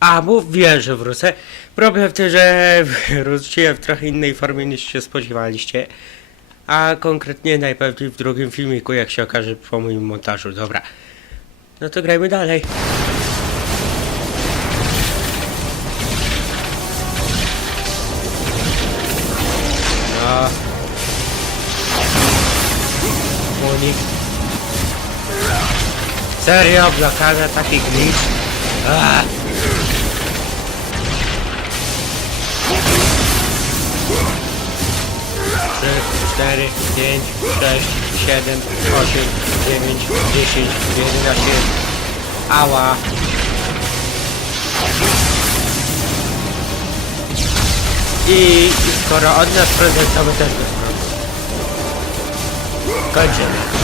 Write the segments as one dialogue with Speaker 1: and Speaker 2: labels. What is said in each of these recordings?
Speaker 1: A, mówiłem, że wrócę. Problem w tym, że wróciłem w trochę innej formie niż się spodziewaliście. A konkretnie najpewniej w drugim filmiku, jak się okaże po moim montażu. Dobra. No to grajmy dalej. No. Serio, blokada, taki glitch. Ah. Trzy, cztery, pięć, sześć, siedem, osiem, dziewięć, dziesięć, jedenaście. Ała. I skoro od nas prezent, to też bez. Kończymy.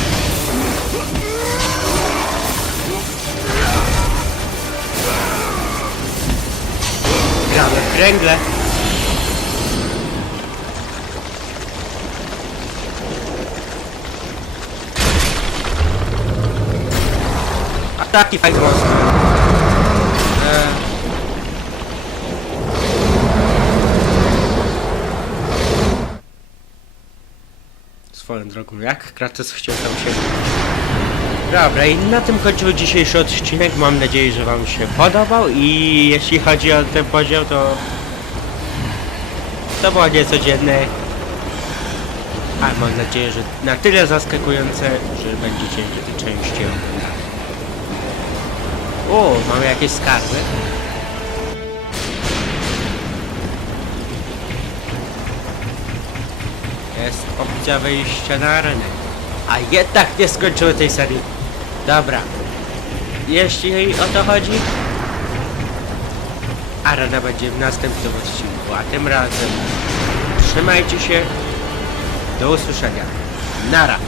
Speaker 1: Kręgle. Ataki fajne mocne. Eee. Swoją drogą, jak Kratos chciał tam się... Dobra, i na tym kończył dzisiejszy odcinek. Mam nadzieję, że Wam się podobał i jeśli chodzi o ten podział, to... To było niecodzienne. A mam nadzieję, że na tyle zaskakujące, że będziecie częściej oglądać. O, mamy jakieś skarby. Jest opcja wyjścia na arenę. A jednak nie skończyły tej serii. Dobra. Jeśli o to chodzi, arena będzie w następnym odcinku, a tym razem trzymajcie się. Do usłyszenia. Nara.